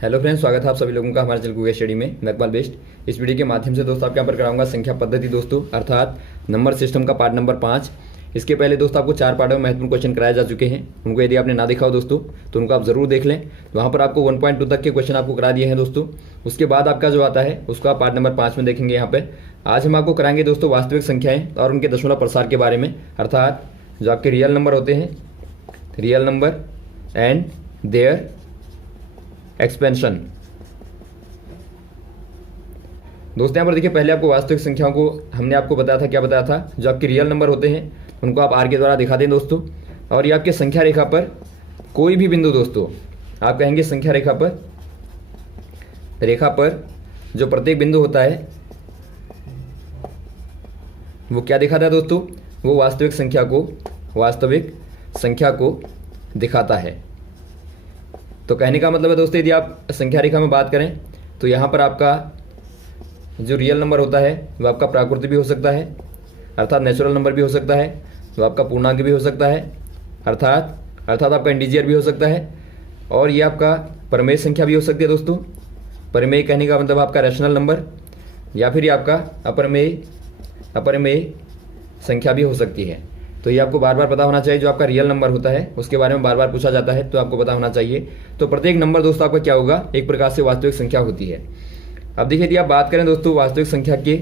Hello friends, स्वागत है आप सभी लोगों का हमारे चैनल गूगल स्टडी में। मैं इकबाल बेस्ट। इस वीडियो के माध्यम से दोस्तों आपके यहाँ पर कराऊंगा संख्या पद्धति दोस्तों, अर्थात नंबर सिस्टम का पार्ट नंबर 5। इसके पहले दोस्तों आपको 4 पार्टों में महत्वपूर्ण क्वेश्चन कराए जा चुके हैं। उनको यदि आपने ना देखा हो दोस्तों तो उनको आप जरूर देख लें। वहाँ पर आपको 1.2 तक के क्वेश्चन आपको करा दिए हैं दोस्तों। उसके बाद आपका जो आता है उसको आप पार्ट नंबर 5 में देखेंगे। यहाँ पे आज हम आपको कराएंगे दोस्तों वास्तविक संख्याएं और उनके दशमलव प्रसार के बारे में, अर्थात जो आपके रियल नंबर होते हैं, real number and their expansion. दोस्तों यहाँ पर देखिए, पहले आपको वास्तविक संख्याओं को हमने आपको बताया था, क्या बताया था, जो आपके रियल नंबर होते हैं उनको आप आर के द्वारा दिखा दें दोस्तों। और ये आपके संख्या रेखा पर कोई भी बिंदु दोस्तों, आप कहेंगे संख्या रेखा पर जो प्रत्येक बिंदु होता है वो क्या दिखाता है दोस्तों, वो वास्तविक संख्या को दिखाता है। तो कहने का मतलब है दोस्तों, यदि आप संख्या रेखा में बात करें तो यहाँ पर आपका जो रियल नंबर होता है वो आपका प्राकृतिक भी हो सकता है, अर्थात नेचुरल नंबर भी हो सकता है, वो आपका पूर्णांक भी हो सकता है, अर्थात आपका इंटीजर भी हो सकता है, और ये आपका परिमेय संख्या भी हो सकती है दोस्तों। परिमेय कहने का मतलब आपका रैशनल नंबर, या फिर ये आपका अपरिमेय संख्या भी हो सकती है। तो ये आपको बार बार पता होना चाहिए। जो आपका रियल नंबर होता है उसके बारे में बार बार पूछा जाता है, तो आपको पता होना चाहिए। तो प्रत्येक नंबर दोस्तों आपका क्या होगा, एक प्रकार से वास्तविक संख्या होती है। अब देखिए, यदि आप बात करें दोस्तों वास्तविक संख्या के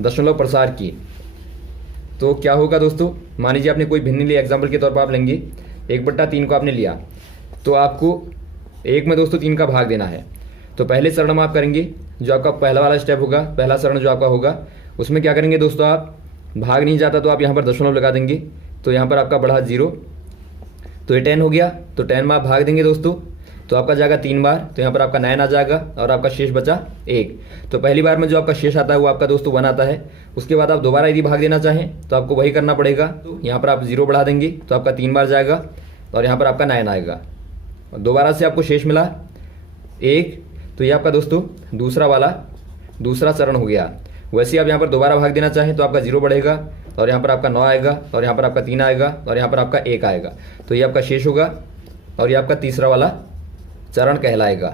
दशमलव प्रसार की, तो क्या होगा दोस्तों, मान लीजिए आपने कोई भिन्न लिया, एग्जाम्पल के तौर पर आप लेंगे 1/3 को आपने लिया, तो आपको 1 में दोस्तों 3 का भाग देना है। तो पहले चरण में आप करेंगे, जो आपका पहला वाला स्टेप होगा, पहला चरण जो आपका होगा उसमें क्या करेंगे दोस्तों, आप भाग नहीं जाता तो आप यहाँ पर दशमलव लगा देंगे। तो यहाँ पर आपका बढ़ा 0, तो ये 10 हो गया। तो 10 में आप भाग देंगे दोस्तों, तो आपका जाएगा 3 बार, तो यहाँ पर आपका 9 आ जाएगा और आपका शेष बचा 1। तो पहली बार में जो आपका शेष आता है वो आपका दोस्तों 1 आता है। उसके बाद आप दोबारा यदि भाग देना चाहें तो आपको वही करना पड़ेगा। तो यहाँ पर आप 0 बढ़ा देंगे तो आपका 3 बार जाएगा और यहाँ पर आपका 9 आएगा। और दोबारा से आपको शेष मिला 1, तो ये आपका दोस्तों दूसरा चरण हो गया। वैसे आप यहाँ पर दोबारा भाग देना चाहें तो आपका 0 बढ़ेगा और यहाँ पर आपका 9 आएगा और यहाँ पर आपका 3 आएगा और यहाँ पर आपका 1 आएगा। तो ये आपका शेष होगा और ये आपका तीसरा वाला चरण कहलाएगा।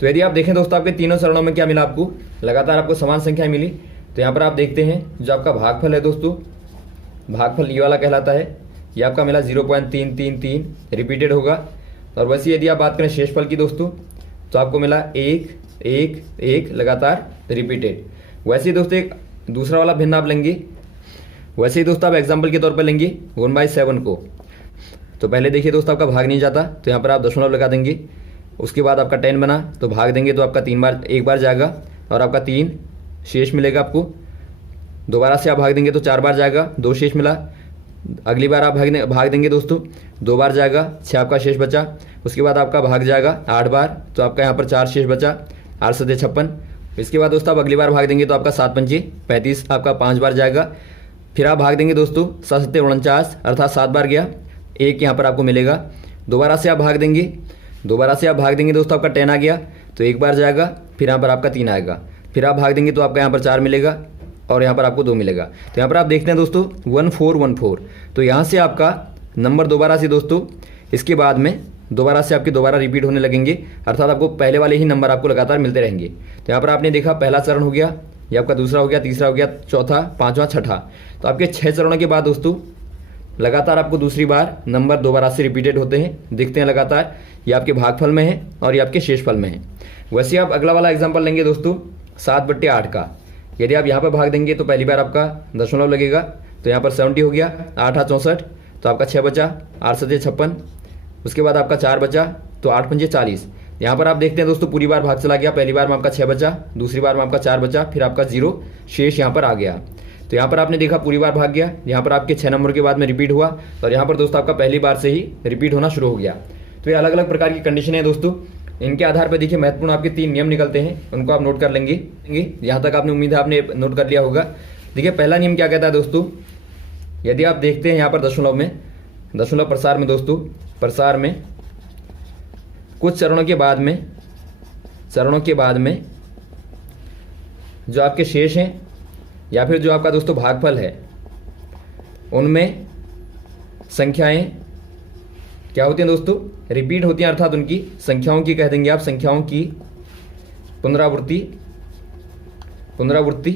तो यदि आप देखें दोस्तों, आपके तीनों चरणों में क्या मिला, आपको लगातार आपको समान संख्या मिली। तो यहाँ पर आप देखते हैं जो आपका भागफल है दोस्तों, भागफल ये वाला कहलाता है। ये आपका मिला 0.333 रिपीटेड होगा। और वैसे यदि आप बात करें शेषफल की दोस्तों, तो आपको मिला 1 1 1 लगातार रिपीटेड। वैसे ही दोस्तों एक दूसरा वाला भिन्न आप लेंगे, वैसे ही दोस्तों आप एग्जाम्पल के तौर पर लेंगे 1/7 को। तो पहले देखिए दोस्तों, आपका भाग नहीं जाता तो यहाँ पर आप दशमलव लगा देंगे। उसके बाद आपका 10 बना तो भाग देंगे तो आपका 1 बार जाएगा और आपका 3 शेष मिलेगा आपको। दोबारा से आप भाग देंगे तो 4 बार जाएगा, 2 शेष मिला। अगली बार आप भाग देंगे दोस्तों, 2 बार जाएगा, 6 आपका शेष बचा। उसके बाद आपका भाग जाएगा 8 बार, तो आपका यहाँ पर 4 शेष बचा, 8 सते 56। इसके बाद दोस्तों आप अगली बार भाग देंगे तो आपका 7 पंचे 35, आपका 5 बार जाएगा। फिर आप भाग देंगे दोस्तों 7 सते 49, अर्थात 7 बार गया, 1 यहाँ पर आपको मिलेगा। दोबारा से आप भाग देंगे दोस्तों, आपका 10 आ गया तो 1 बार जाएगा, फिर यहाँ पर आपका 3 आएगा। फिर आप भाग देंगे तो आपका यहाँ पर 4 मिलेगा और यहाँ पर आपको 2 मिलेगा। तो यहाँ पर आप देखते हैं दोस्तों 1414। तो यहाँ से आपका नंबर दोबारा से दोस्तों इसके बाद में दोबारा से आपके दोबारा रिपीट होने लगेंगे, अर्थात आपको पहले वाले ही नंबर आपको लगातार मिलते रहेंगे। तो यहाँ पर आपने देखा पहला चरण हो गया, ये आपका दूसरा हो गया, तीसरा हो गया, चौथा, पाँचवा, छठा। तो आपके 6 चरणों के बाद दोस्तों लगातार आपको दूसरी बार नंबर दोबारा से रिपीटेड होते हैं, दिखते हैं लगातार। ये आपके भागफल में है और ये आपके शेषफल में है। वैसे आप अगला वाला एग्जांपल लेंगे दोस्तों 7/8 का। यदि आप यहाँ पर भाग देंगे तो पहली बार आपका दशमलव लगेगा, तो यहाँ पर 70 हो गया, 8 64, तो आपका 6 बचा, 8 सते 56। उसके बाद आपका 4 बचा, तो 8 पंजे 40। यहाँ पर आप देखते हैं दोस्तों पूरी बार भाग चला गया। पहली बार में आपका 6 बचा, दूसरी बार में आपका 4 बचा, फिर आपका 0 शेष यहाँ पर आ गया। तो यहाँ पर आपने देखा पूरी बार भाग गया, यहाँ पर आपके 6 नंबर के बाद में रिपीट हुआ और यहाँ पर दोस्तों आपका पहली बार से ही रिपीट होना शुरू हो गया। तो ये अलग अलग प्रकार की कंडीशन है दोस्तों। इनके आधार पर देखिए महत्वपूर्ण आपके 3 नियम निकलते हैं, उनको आप नोट कर लेंगे। यहाँ तक आपने उम्मीद है आपने नोट कर लिया होगा। देखिए पहला नियम क्या कहता है दोस्तों, यदि आप देखते हैं यहाँ पर दशमलव प्रसार में दोस्तों, प्रसार में कुछ चरणों के बाद में जो आपके शेष हैं या फिर जो आपका दोस्तों भागफल है, उनमें संख्याएं क्या होती हैं दोस्तों? रिपीट होती हैं, अर्थात उनकी संख्याओं की कह देंगे आप, संख्याओं की पुनरावृत्ति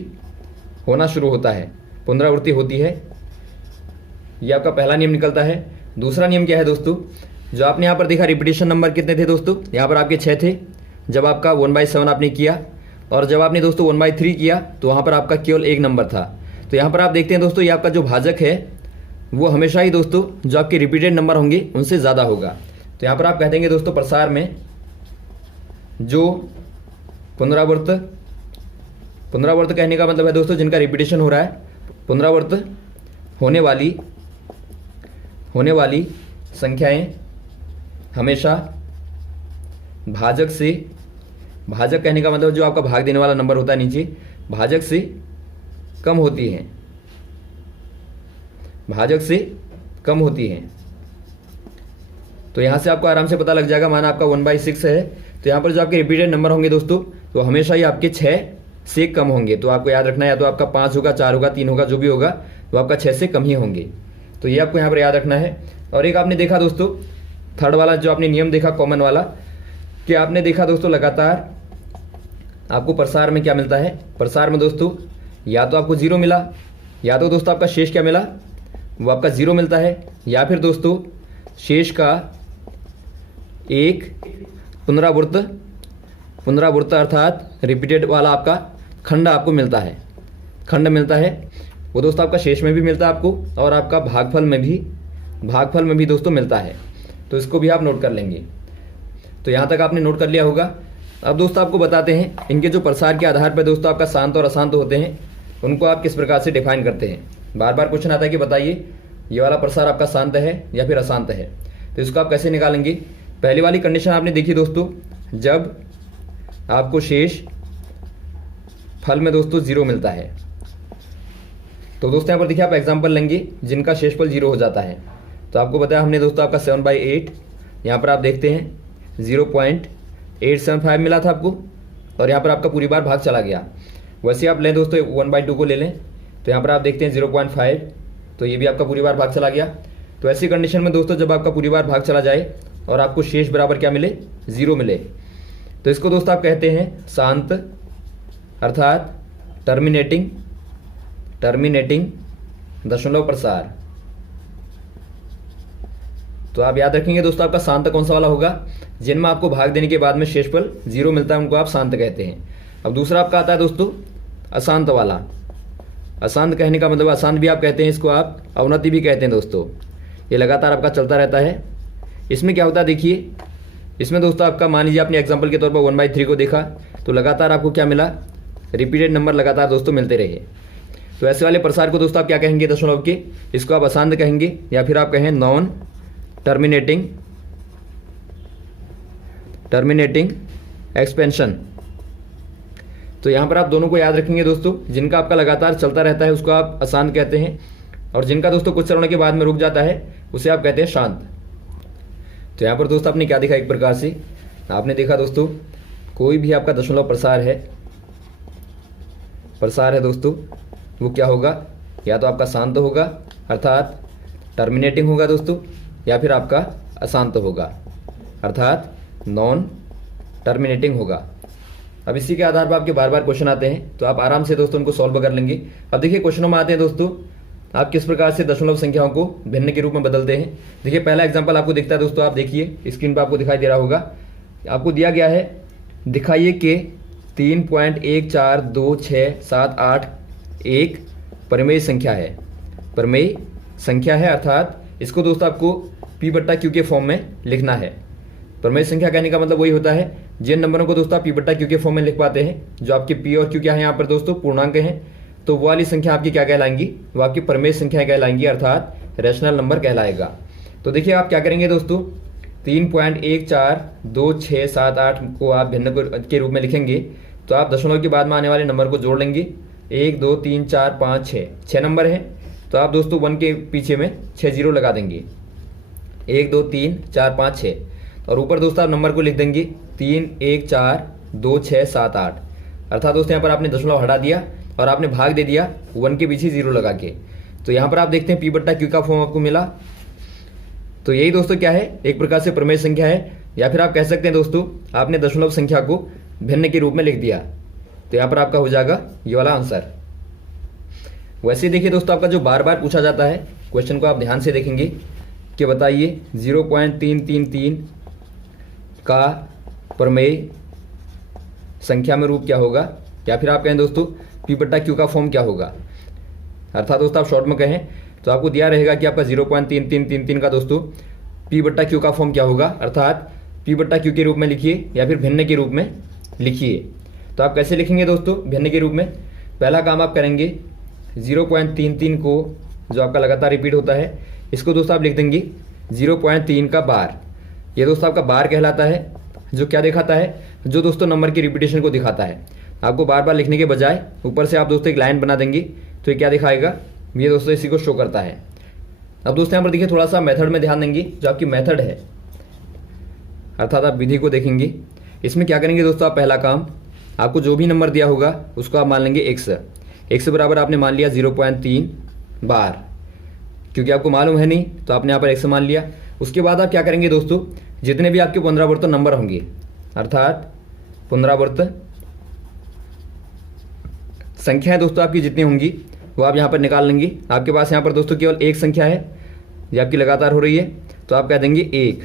होना शुरू होता है, पुनरावृत्ति होती है। ये आपका पहला नियम निकलता है। दूसरा नियम क्या है दोस्तों? जो आपने यहाँ पर देखा रिपीटेशन नंबर कितने थे दोस्तों? यहाँ पर आपके 6 थे जब आपका 1/7 आपने किया, और जब आपने दोस्तों 1/3 किया तो वहाँ पर आपका केवल 1 नंबर था। तो यहाँ पर आप देखते हैं दोस्तों, ये आपका जो भाजक है वो हमेशा ही दोस्तों जो आपके रिपीटेड नंबर होंगे उनसे ज़्यादा होगा। तो यहाँ पर आप कह देंगे दोस्तों, प्रसार में जो पुनरावर्त कहने का मतलब है दोस्तों जिनका रिपीटेशन हो रहा है, पुनरावर्त होने वाली संख्याएं हमेशा भाजक कहने का मतलब जो आपका भाग देने वाला नंबर होता है नीचे, भाजक से कम होती हैं, भाजक से कम होती हैं। तो यहाँ से आपको आराम से पता लग जाएगा, माना आपका 1/6 है तो यहाँ पर जो आपके रिपीटेड नंबर होंगे दोस्तों तो हमेशा ही आपके 6 से कम होंगे। तो आपको याद रखना है, या तो आपका 5 होगा, 4 होगा, 3 होगा, जो भी होगा तो आपका 6 से कम ही होंगे। तो ये आपको यहाँ पर याद रखना है। और एक आपने देखा दोस्तों, थर्ड वाला जो आपने नियम देखा कॉमन वाला, कि आपने देखा दोस्तों लगातार आपको प्रसार में क्या मिलता है? प्रसार में दोस्तों या तो आपको 0 मिला, या तो दोस्तों आपका शेष क्या मिला, वो आपका 0 मिलता है, या फिर दोस्तों शेष का एक पुनरावृत्त अर्थात रिपीटेड वाला आपका खंड आपको मिलता है, वो दोस्तों आपका शेष में भी मिलता है आपको, और आपका भागफल में भी दोस्तों मिलता है। तो इसको भी आप नोट कर लेंगे। तो यहाँ तक आपने नोट कर लिया होगा। अब दोस्तों आपको बताते हैं इनके जो प्रसार के आधार पर दोस्तों आपका शांत और अशांत होते हैं, उनको आप किस प्रकार से डिफाइन करते हैं। बार बार क्वेश्चन आता है कि बताइए ये वाला प्रसार आपका शांत है या फिर अशांत है, तो इसको आप कैसे निकालेंगे? पहली वाली कंडीशन आपने देखी दोस्तों, जब आपको शेष फल में दोस्तों 0 मिलता है। तो दोस्तों यहाँ पर देखिए आप एग्जाम्पल लेंगे जिनका शेषफल 0 हो जाता है। तो आपको बताया हमने दोस्तों आपका 7/8, यहाँ पर आप देखते हैं 0.875 मिला था आपको, और यहाँ पर आपका पूरी बार भाग चला गया। वैसे आप लें दोस्तों 1/2 को ले लें, तो यहाँ पर आप देखते हैं 0.5, तो ये भी आपका पूरी बार भाग चला गया। तो ऐसी कंडीशन में दोस्तों जब आपका पूरी बार भाग चला जाए और आपको शेष बराबर क्या मिले? 0 मिले, तो इसको दोस्तों आप कहते हैं शांत अर्थात टर्मिनेटिंग दशमलव प्रसार। तो आप याद रखेंगे दोस्तों आपका शांत कौन सा वाला होगा? जिनमें आपको भाग देने के बाद में शेषफल 0 मिलता है, उनको आप शांत कहते हैं। अब दूसरा आपका आता है दोस्तों अशांत वाला। अशांत कहने का मतलब, अशांत भी आप कहते हैं, इसको आप अवनति भी कहते हैं दोस्तों। ये लगातार आपका चलता रहता है। इसमें क्या होता है देखिए, इसमें दोस्तों आपका मान लीजिए आपने एग्जाम्पल के तौर पर 1/3 को देखा, तो लगातार आपको क्या मिला? रिपीटेड नंबर लगातार दोस्तों मिलते रहे। तो ऐसे वाले प्रसार को दोस्तों आप क्या कहेंगे दशमलव के? इसको आप अशांत कहेंगे, या फिर आप कहें नॉन टर्मिनेटिंग एक्सपेंशन। तो यहाँ पर आप दोनों को याद रखेंगे दोस्तों, जिनका आपका लगातार चलता रहता है उसको आप अशांत कहते हैं, और जिनका दोस्तों कुछ चरणों के बाद में रुक जाता है उसे आप कहते हैं शांत। तो यहाँ पर दोस्तों आपने क्या देखा? एक प्रकार से आपने देखा दोस्तों, कोई भी आपका दशमलव प्रसार है दोस्तों, वो क्या होगा? या तो आपका शांत होगा अर्थात टर्मिनेटिंग होगा दोस्तों, या फिर आपका अशांत होगा अर्थात नॉन टर्मिनेटिंग होगा। अब इसी के आधार पर आपके बार बार क्वेश्चन आते हैं, तो आप आराम से दोस्तों उनको सॉल्व कर लेंगे। अब देखिए क्वेश्चनों में आते हैं दोस्तों, आप किस प्रकार से दशमलव संख्याओं को भिन्न के रूप में बदलते हैं। देखिए पहला एग्जांपल आपको दिखता है दोस्तों, आप देखिए स्क्रीन पर आपको दिखाई दे रहा होगा। आपको दिया गया है, दिखाइए कि 3.1426781 एक परिमेय संख्या है। परिमेय संख्या है अर्थात इसको दोस्तों आपको P/Q के फॉर्म में लिखना है। परिमेय संख्या कहने का मतलब वही होता है जिन नंबरों को दोस्तों आप P/Q के फॉर्म में लिख पाते हैं, जो आपके P और Q क्या है यहाँ पर दोस्तों पूर्णांक हैं, तो वो वाली संख्या आपकी क्या कहलाएंगी? वो आपकी परिमेय संख्या कहलाएंगी अर्थात रैशनल नंबर कहलाएगा। तो देखिए आप क्या करेंगे दोस्तों, 3.1426781 को आप भिन्न के रूप में लिखेंगे, तो आप दशमलव के बाद में आने वाले नंबर को जोड़ लेंगे। 1 2 3 4 5 6 नंबर हैं, तो आप दोस्तों 1 के पीछे में 6 जीरो लगा देंगे। 1 2 3 4 5 6, और ऊपर दोस्तों आप नंबर को लिख देंगे 3142678, अर्थात दोस्तों यहाँ पर आपने दशमलव हटा दिया और आपने भाग दे दिया 1 के पीछे 0 लगा के। तो यहाँ पर आप देखते हैं P/Q का फॉर्म आपको मिला। तो यही दोस्तों क्या है, एक प्रकार से प्रमेय संख्या है, या फिर आप कह सकते हैं दोस्तों आपने दशमलव संख्या को भिन्न के रूप में लिख दिया। तो यहाँ पर आपका हो जाएगा ये वाला आंसर। वैसे ही देखिए दोस्तों, आपका जो बार बार पूछा जाता है क्वेश्चन को आप ध्यान से देखेंगे कि बताइए 0.333 का प्रमेय संख्या में रूप क्या होगा, या फिर आप कहें दोस्तों P/Q का फॉर्म क्या होगा। अर्थात दोस्तों आप शॉर्ट में कहें तो आपको दिया रहेगा कि आपका 0.3333 का दोस्तों P/Q का फॉर्म क्या होगा, अर्थात P/Q के रूप में लिखिए या फिर भिन्न के रूप में लिखिए। तो आप कैसे लिखेंगे दोस्तों भिन्न के रूप में? पहला काम आप करेंगे 0.33 को जो आपका लगातार रिपीट होता है, इसको दोस्तों आप लिख देंगे 0.3 का बार। ये दोस्तों आपका बार कहलाता है, जो क्या दिखाता है, जो दोस्तों नंबर की रिपीटेशन को दिखाता है। आपको बार बार लिखने के बजाय ऊपर से आप दोस्तों एक लाइन बना देंगे तो ये क्या दिखाएगा, ये दोस्तों इसी को शो करता है। अब दोस्तों यहाँ पर देखिए थोड़ा सा मेथड में ध्यान देंगे, जो आपकी मेथड है अर्थात आप विधि को देखेंगे। इसमें क्या करेंगे दोस्तों, आप पहला काम आपको जो भी नंबर दिया होगा उसको आप मान लेंगे x बराबर आपने मान लिया 0.3 बार, क्योंकि आपको मालूम है नहीं तो आपने यहाँ पर x मान लिया। उसके बाद आप क्या करेंगे दोस्तों, जितने भी आपके पुनरावर्त नंबर होंगे अर्थात पुनरावर्त संख्याएं दोस्तों आपकी जितनी होंगी वो आप यहाँ पर निकाल लेंगे। आपके पास यहाँ पर दोस्तों केवल एक संख्या है, ये आपकी लगातार हो रही है, तो आप कह देंगे 1।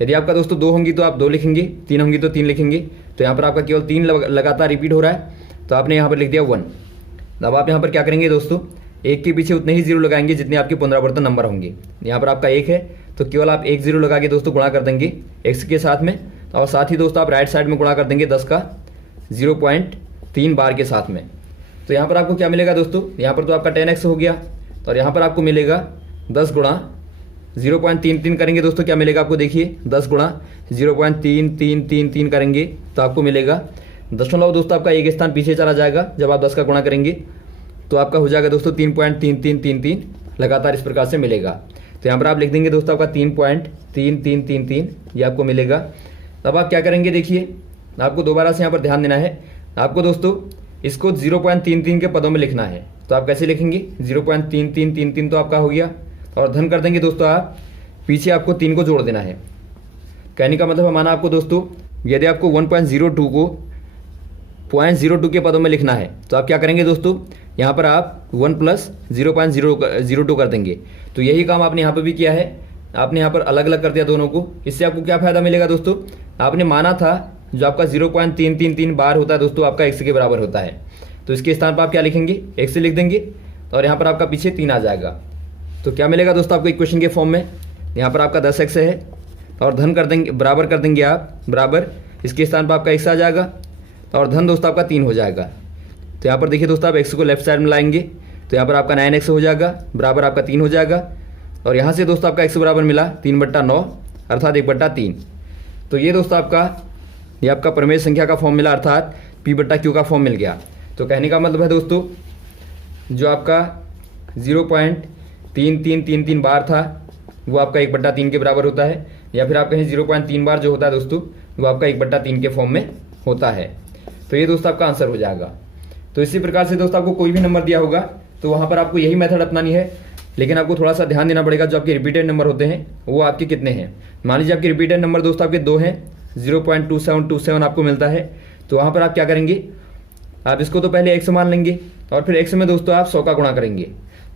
यदि आपका दोस्तों 2 होंगी तो आप 2 लिखेंगे, 3 होंगी तो 3 लिखेंगे। तो यहाँ पर आपका केवल 3 लगातार रिपीट हो रहा है, तो आपने यहाँ पर लिख दिया 1। अब आप यहाँ पर क्या करेंगे दोस्तों, 1 के पीछे उतने ही जीरो लगाएंगे जितने आपके पुनरावर्तन नंबर होंगे। यहाँ पर आपका 1 है तो केवल आप 1 0 लगा के दोस्तों गुणा कर देंगे x के साथ में, और साथ ही दोस्तों आप राइट साइड में गुणा कर देंगे 10 का 0.3 बार के साथ में। तो यहाँ पर आपको क्या मिलेगा दोस्तों, यहाँ पर तो आपका 10x हो गया, और यहाँ पर आपको मिलेगा 10 गुणा 0.33 करेंगे दोस्तों, क्या मिलेगा आपको देखिए 10 गुणा 0.3333 करेंगे तो आपको मिलेगा दशमलव दोस्तों आपका एक स्थान पीछे चला जाएगा। जब आप 10 का गुणा करेंगे तो आपका हो जाएगा दोस्तों 3.3333 लगातार इस प्रकार से मिलेगा। तो यहाँ पर आप लिख देंगे दोस्तों आपका 3.3333 ये आपको मिलेगा। तब आप क्या करेंगे देखिए, आपको दोबारा से यहाँ पर ध्यान देना है, आपको दोस्तों इसको 0.33 के पदों में लिखना है। तो आप कैसे लिखेंगे, 0.3333 तो आपका हो गया, और धन कर देंगे दोस्तों आप, पीछे आपको 3 को जोड़ देना है। कहने का मतलब माना आपको दोस्तों यदि आपको 1.02 को 0.02 के पदों में लिखना है तो आप क्या करेंगे दोस्तों, यहाँ पर आप 1 + 0.002 कर देंगे। तो यही काम आपने यहाँ पर भी किया है, आपने यहाँ पर अलग अलग कर दिया दोनों को। इससे आपको क्या फायदा मिलेगा दोस्तों, आपने माना था जो आपका 0.333 बार होता है दोस्तों आपका x के बराबर होता है, तो इसके स्थान पर आप क्या लिखेंगे, x लिख देंगे, और यहाँ पर आपका पीछे 3 आ जाएगा। तो क्या मिलेगा दोस्तों आपको इक्वेशन के फॉर्म में, यहाँ पर आपका 10x है, और धन कर देंगे बराबर कर देंगे आप बराबर, इसके स्थान पर आपका x आ जाएगा, और धन दोस्तों आपका 3 हो जाएगा। तो यहाँ पर देखिए दोस्तों आप x को लेफ्ट साइड में लाएंगे तो यहाँ पर आपका 9x हो जाएगा, बराबर आपका 3 हो जाएगा, और यहाँ से दोस्तों आपका x बराबर मिला 3/9 अर्थात 1/3। तो ये दोस्तों आपका ये आपका प्रमेय संख्या का फॉर्म मिला, अर्थात P/Q का फॉर्म मिल गया। तो कहने का मतलब है दोस्तों जो आपका 0.3333 बार था वो आपका 1/3 के बराबर होता है, या फिर आप कहें 0.3 बार जो होता है दोस्तों वो आपका 1/3 के फॉर्म में होता है। तो ये दोस्तों आपका आंसर हो जाएगा। तो इसी प्रकार से दोस्तों आपको कोई भी नंबर दिया होगा तो वहाँ पर आपको यही मेथड अपनानी है, लेकिन आपको थोड़ा सा ध्यान देना पड़ेगा जो आपके रिपीटेड नंबर होते हैं वो आपके कितने हैं। मान लीजिए आपके रिपीटेड नंबर दोस्तों आपके 2 हैं, 0.2727 आपको मिलता है, तो वहाँ पर आप क्या करेंगे, आप इसको तो पहले x मान लेंगे और फिर x में दोस्तों आप 100 का गुणा करेंगे,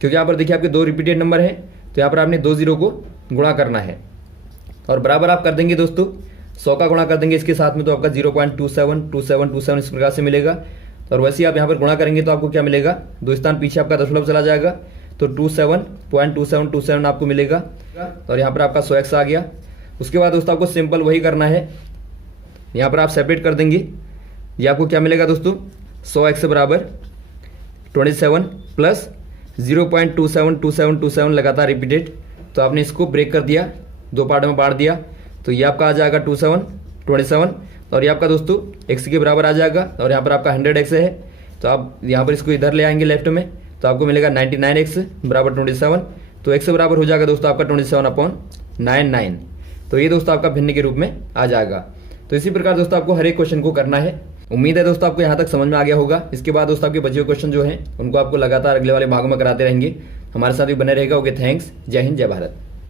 क्योंकि यहाँ पर देखिए आपके 2 रिपीटेड नंबर हैं, तो यहाँ पर आपने 2 0 को गुणा करना है, और बराबर आप कर देंगे दोस्तों 100 का गुणा कर देंगे इसके साथ में, तो आपका 0.272727 इस प्रकार से मिलेगा। और वैसे ही आप यहाँ पर गुणा करेंगे तो आपको क्या मिलेगा, 2 स्थान पीछे आपका दशमलव चला जाएगा, तो 27.2727 आपको मिलेगा, और यहाँ पर आपका 100x आ गया। उसके बाद दोस्तों आपको सिंपल वही करना है, यहाँ पर आप सेपरेट कर देंगे, ये आपको क्या मिलेगा दोस्तों, 100x बराबर 27 प्लस 0.272727 लगातार रिपीटेड। तो आपने इसको ब्रेक कर दिया, 2 पार्ट में बांट दिया, तो ये आपका आ जाएगा 27, और ये आपका दोस्तों x के बराबर आ जाएगा, और यहाँ पर आपका 100x है, तो आप यहाँ पर इसको इधर ले आएंगे लेफ्ट में, तो आपको मिलेगा 99x बराबर 27। तो x बराबर हो जाएगा दोस्तों आपका 27/99। तो ये दोस्तों आपका भिन्न के रूप में आ जाएगा। तो इसी प्रकार दोस्तों आपको हर एक क्वेश्चन को करना है। उम्मीद है दोस्तों आपको यहाँ तक समझ में आ गया होगा। इसके बाद दोस्तों आपके बचे हुए क्वेश्चन जो हैं उनको आपको लगातार अगले वाले भागों में कराते रहेंगे। हमारे साथ भी बने रहेगा। Okay, thanks. जय हिंद, जय भारत।